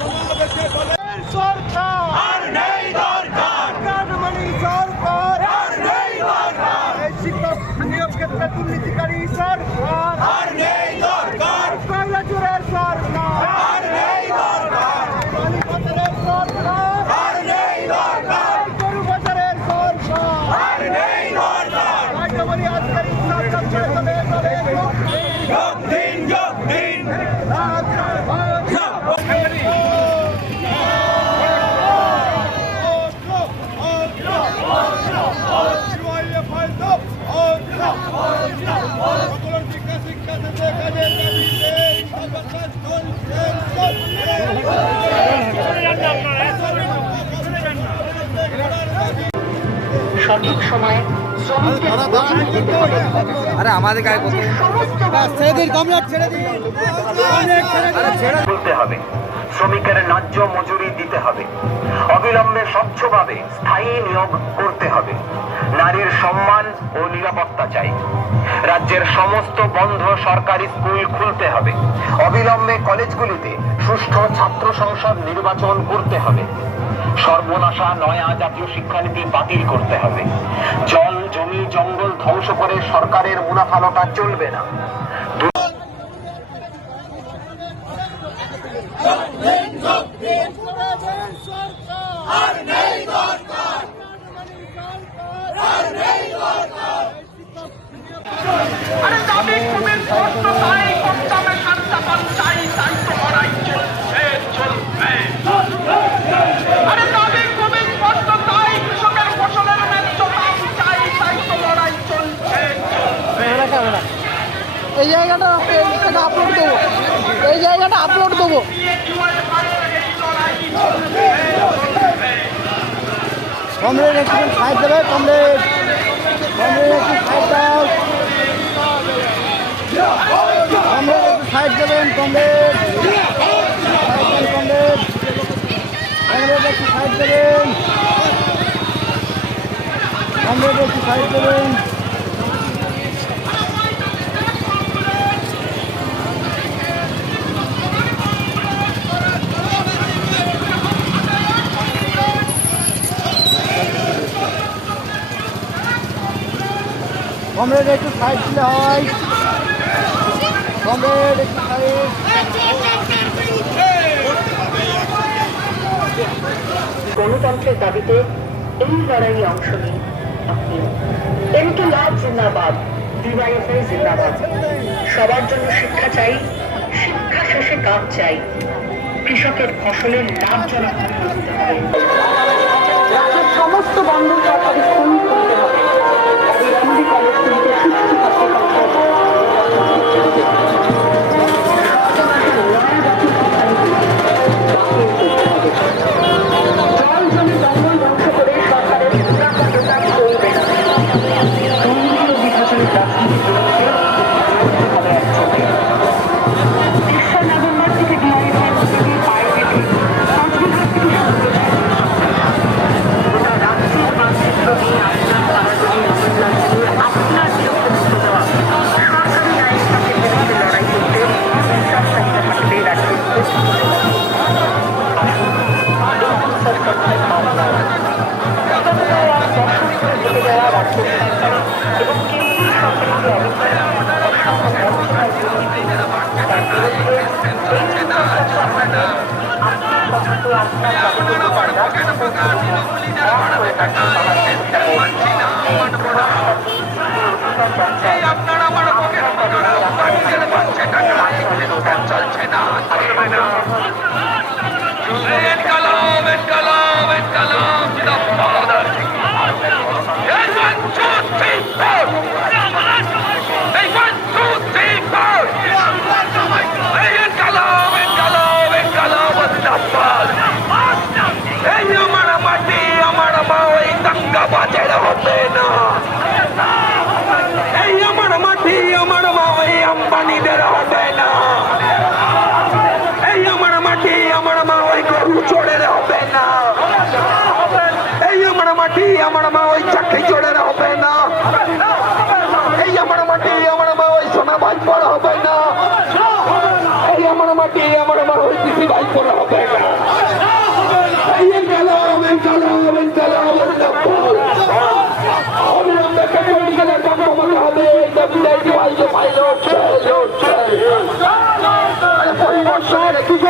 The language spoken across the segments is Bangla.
সমাবেশে তলে সরকার আর নেই দরকার কাটমানি সরকার আর নেই দরকার এই শিক্ষক নিয়োগ ক্ষেত্রে দুর্নীতিকারী সরকার আর নেই দরকার কয়লা চোরের সরকার আর নেই দরকার মালিকতারের সরকার আর নেই দরকার গরু বাজারের সরকার আর নেই দরকার রাজ্যবাড়ি আজকের সরকার ছেড়ে চলে চলে যোগ দিন যোগ দিন সঠিক সময়ে আরে আমাদের গায়ে কত ছেড়ে দিন কমলাট ছেড়ে দিন। ছেড়ে দিন। হবে। শ্রমিকের ন্যায্য মজুরি দিতে হবে। অবিলম্বে স্বচ্ছভাবে স্থায়ী নিয়োগ করতে হবে। নারীর সম্মান ও নিরাপত্তা চাই। রাজ্যের সমস্ত বন্ধ সরকারি স্কুল খুলতে হবে। অবিলম্বে কলেজগুলিতে সুষ্ঠু ছাত্র সংসদ নির্বাচন করতে হবে। সর্বনাশা নয়া জাতীয় শিক্ষানীতি বাতিল করতে হবে। জল, জমি, জঙ্গল ধ্বংস করে সরকারের মুনাফা লটা চলবে না আর নেই দরকার আর নেই দরকার আরে দাবি খুবই স্পষ্ট তাই কম দামে সারটা পান চাই তাই তো লড়াই চলছে চলবে আরে দাবি খুবই স্পষ্ট তাই কৃষকের ফসলের ন্যায্য দাম চাই তাই তো লড়াই চলছে চলবে এই জায়গাটা এটা আপলোড দেবো এই জায়গাটা আপলোড দেবো কমরেড একটু সাইড দেবে কমরেড কমরেড একটু সাইড দাও সাইড দেবেন কমরেড সাইড দেবেন কমরেড একটু সাইড দেবেন কমরেড একটু সাইড দিলে হয় গণতন্ত্রের দাবিতে এই লড়াইয়ে অংশ নিন আপনি। এমকে লাভ জিন্দাবাদ, ডিওয়াইএফআই জিন্দাবাদ। সবার জন্য শিক্ষা চাই, শিক্ষা শেষে কাজ চাই। কৃষকের ফসলের লাভজনক মূল্য সমস্ত বন্ধ সরকারি খুলতে হবে। অবিলম্বে কলেজগুলিতে চলছে না। ওই গরু চড়ে হবে না। এই আমার মাটি, আমার মা ওই চাকরি চড়ে হবে না। এই আমার মাটি, আমার মা ওই সোনা ভাই পড়া হবে না। এই আমার মাটি, আমার আমার ঐতিহ্য ভাই পড়া হবে না। কালাম এই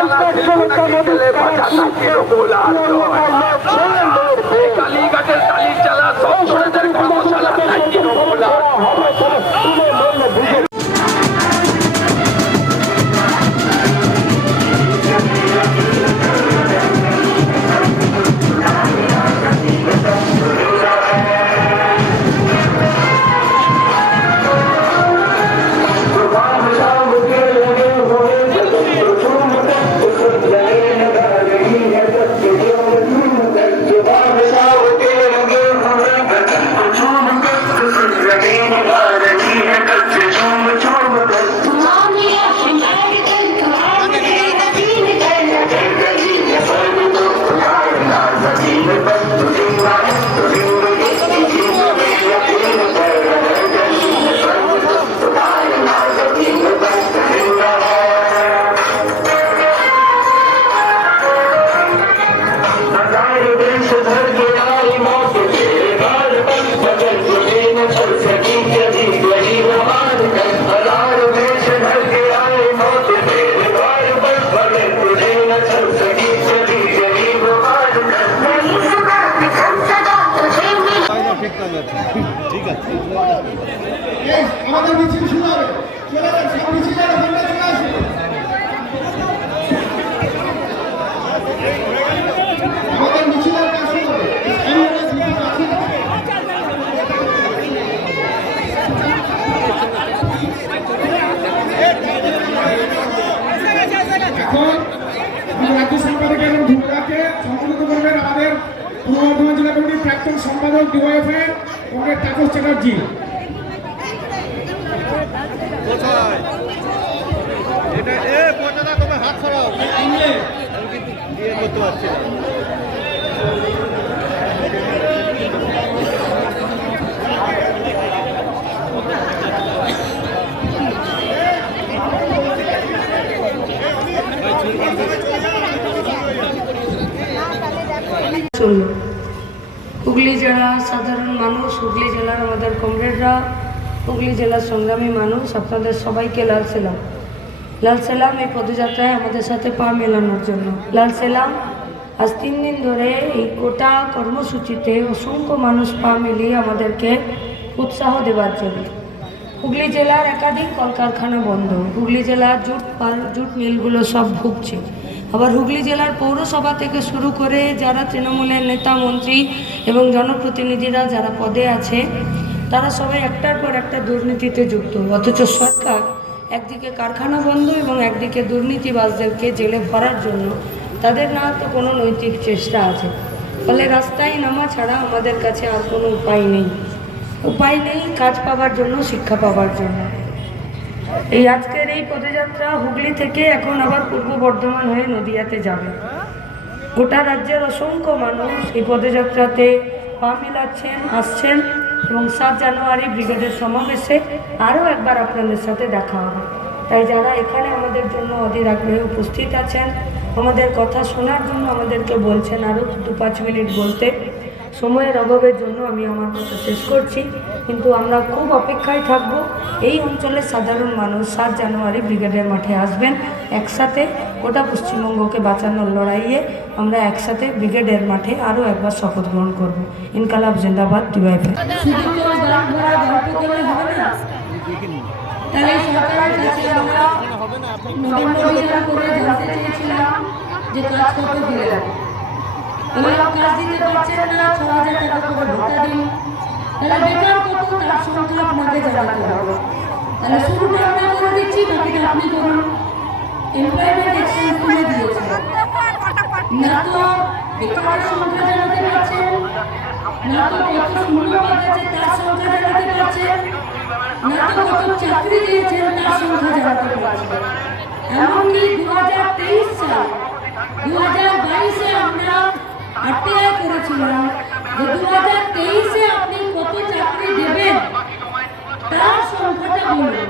কালাম এই কালাম অবিলম্বে মেডিকেলের কাম কমাতে হবে দাবি দায়িত্ব আমাদের মিছিল শুরু হবে। এখন রাজ্য সম্পাদক এবং ভূমিকাকে সম্পাদিত করবেন আমাদের পূর্ব বর্ধমান জেলা কমিটির প্রাক্তন সম্পাদক ডিওএফএ কমরেড তাপস চ্যাটার্জি। চলল। হুগলি জেলার সাধারণ মানুষ, হুগলি জেলার আমাদের কমরেডরা, হুগলি জেলার সংগ্রামী মানুষ, আপনাদের সবাইকে লাল সেলাম। লাল সেলাম এই পদযাত্রায় আমাদের সাথে পা মেলানোর জন্য। লাল সেলাম, আজ তিন দিন ধরে এই গোটা কর্মসূচিতে অসংখ্য মানুষ পা মিলিয়ে আমাদেরকে উৎসাহ দেওয়ার জন্য। হুগলি জেলার একাধিক কলকারখানা বন্ধ। হুগলি জেলার জুট পাল জুট মিলগুলো সব ভুগছে। আবার হুগলি জেলার পৌরসভা থেকে শুরু করে যারা তৃণমূলের নেতা, মন্ত্রী এবং জনপ্রতিনিধিরা যারা পদে আছে, তারা সবাই একটার পর একটা দুর্নীতিতে যুক্ত। অথচ সরকার একদিকে কারখানা বন্ধ এবং একদিকে দুর্নীতিবাজদেরকে জেলে ভরার জন্য তাদের না তো কোনো নৈতিক চেষ্টা আছে। ফলে রাস্তায় নামা ছাড়া আমাদের কাছে আর কোনো উপায় নেই। উপায় নেই কাজ পাওয়ার জন্য, শিক্ষা পাওয়ার জন্য। এই আজকের এই পদযাত্রা হুগলি থেকে এখন আবার পূর্ব বর্ধমান হয়ে নদিয়াতে যাবে। গোটা রাজ্যের অসংখ্য মানুষ এই পদযাত্রাতে পা মিলাচ্ছেন, আসছেন এবং সাত জানুয়ারি ব্রিগেডের সমাবেশে আরও একবার আপনাদের সাথে দেখা হবে। তাই যারা এখানে আমাদের জন্য অধীর আগ্রহে উপস্থিত আছেন, আমাদের কথা শোনার জন্য আমাদেরকে বলছেন আরও দু পাঁচ মিনিট বলতে। সময়ের অভাবের জন্য আমি আমার কথা শেষ করছি। কিন্তু আমরা খুব অপেক্ষায় থাকব। এই অঞ্চলের সাধারণ মানুষ সাত জানুয়ারি ব্রিগেডের মাঠে আসবেন। একসাথে গোটা পশ্চিমবঙ্গকে বাঁচানোর লড়াইয়ে আমরা একসাথে ব্রিগেডের মাঠে আরও একবার শপথ গ্রহণ করব। ইনকালাব জিন্দাবাদ, ডিওয়াইফে। কাজ দিতে পারছেন না, ছ হাজার টাকা করে দিন। তাহলে বেকার কত তার সংখ্যা আপনাকে জানাতে হবে তাহলে শুরুটা আমরা করে দিচ্ছি, বাকিটা আপনি করুন। এমপ্লয়মেন্ট এক্সচেঞ্জ করে দিয়েছে। না তো বেকার সংখ্যা জানাতে পারছেন, না তো কত শূন্যপদ আছে তার সংখ্যা জানাতে পারছেন, না তো কত চাকরি দিয়েছেন তার সংখ্যা জানাতে পারছেন। এমনকি দু হাজার তেইশ সাল দু হাজার বাইশে আমরা আরটিআই করেছিলাম, যে দু হাজার তেইশে আপনি কত চাকরি দেবেন, তার সংখ্যাটা বলুন।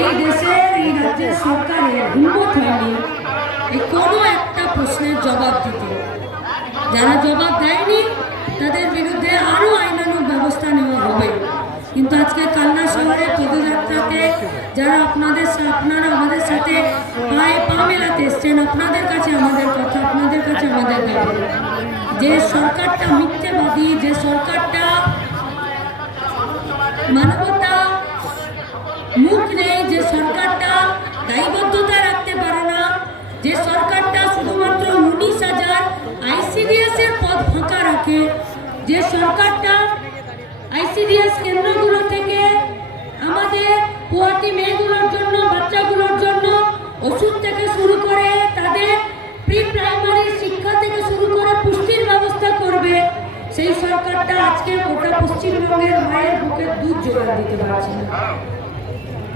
এই দেশের, এই রাজ্যের সরকারের হিম্মত হয়নি এই কোনো একটা প্রশ্নের জবাব দিতে। যারা জবাব দেয়নি, তাদের বিরুদ্ধে আরও আইনানুক ব্যবস্থা নেওয়া হবে। কিন্তু আজকে কান্না শহরে পদযাত্রাতে যারা আপনাদের আপনারা আমাদের সাথে পায়ে পা মেলাতে এসছেন, আপনাদের কাছে আমাদের কথা, আপনাদের কাছে আমাদের যে সরকারটা মিথ্যেবাদী, যে সরকারটা মানবতা মুখ নেই, যে সরকারটা দায়বদ্ধতা রাখতে পারে না, যে সরকারটা শুধুমাত্র উনিশ হাজার আইসিডিএস এর পদ ফাঁকা রাখে, যে সরকারটা আইসিডিএস কেন্দ্রগুলো থেকে আমাদের পোয়াতি মেয়েগুলোর জন্য, বাচ্চাগুলোর জন্য ওষুধ থেকে শুরু করে তাদের প্রি প্রাইমারি শিক্ষা থেকে শুরু করে পুষ্টির ব্যবস্থা করবে। সেই সরকারটা আজকে গোটা পশ্চিমবঙ্গের মায়ের বুকের দুধ জোগাড় দিতে পারছে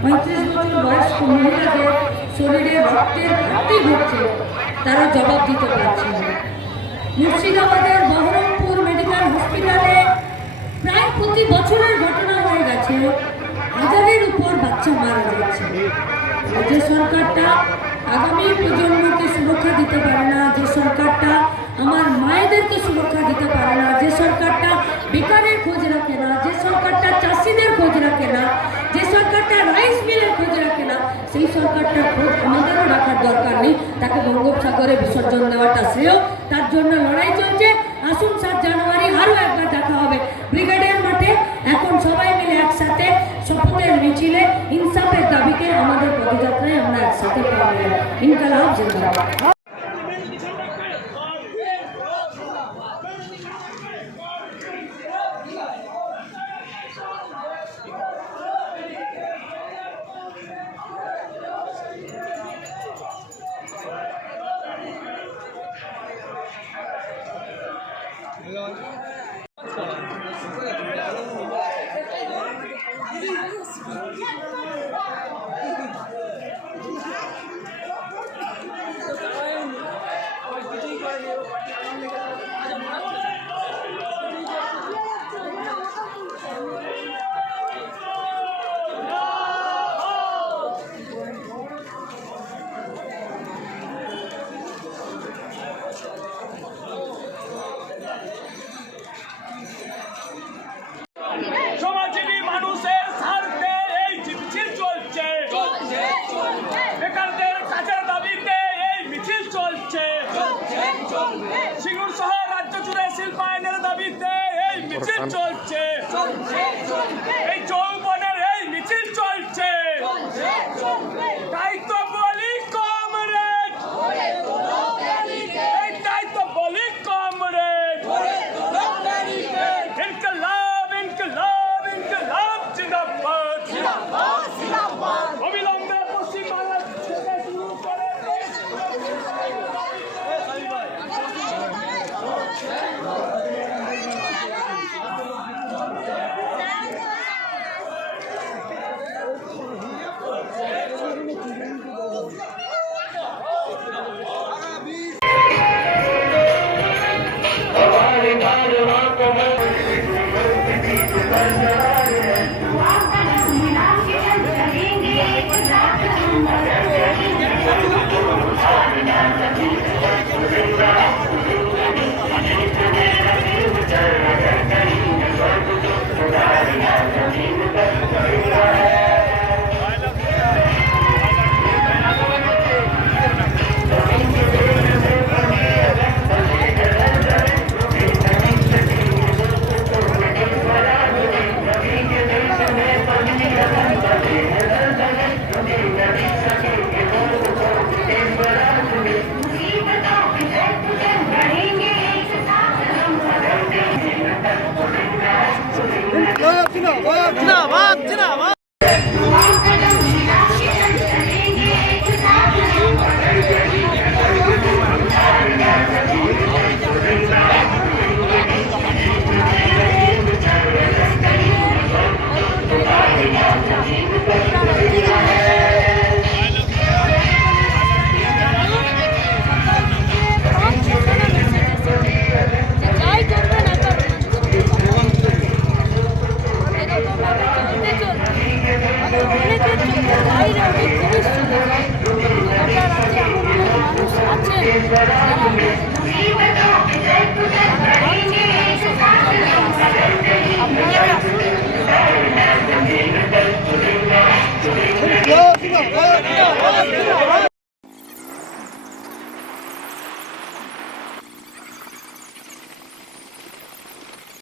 পঁয়ত্রিশ বছর বয়স্ক মহিলাদের শরীরে রক্তের ঘাটতি ঘটছে তারা জবাব দিতে পারছে না। মুর্শিদাবাদের প্রায় প্রতি বছরের ঘটনা হয়ে গেছে। হাজারের উপর বাচ্চা মারা যাচ্ছে। যে সরকারটা আগামী প্রজন্মকে সুরক্ষা দিতে পারে না, যে সরকারটা আমার মায়েদেরকে সুরক্ষা দিতে পারে না, যে সরকারটা বেকারের খোঁজ রাখে না, যে সরকারটা চাষিদের খোঁজ রাখে না, যে সরকারটা রাইস মিলের খোঁজ রাখে না, সেই সরকারটা খোঁজ আমাদেরও রাখার দরকার নেই। তাকে বঙ্গোপসাগরে বিসর্জন দেওয়াটা শ্রেয়। তার জন্য লড়াই চলছে। আসুন সাত জানুয়ারি আরও একবার দেখা হবে ব্রিগেডের মাঠে এখন সবাই মিলে একসাথে শপথের মিছিলে ইনসাফের দাবিকে আমাদের পদযাত্রায় আমরা একসাথে পাবো ইনকালাব জিন্দাবাদ। 全体注意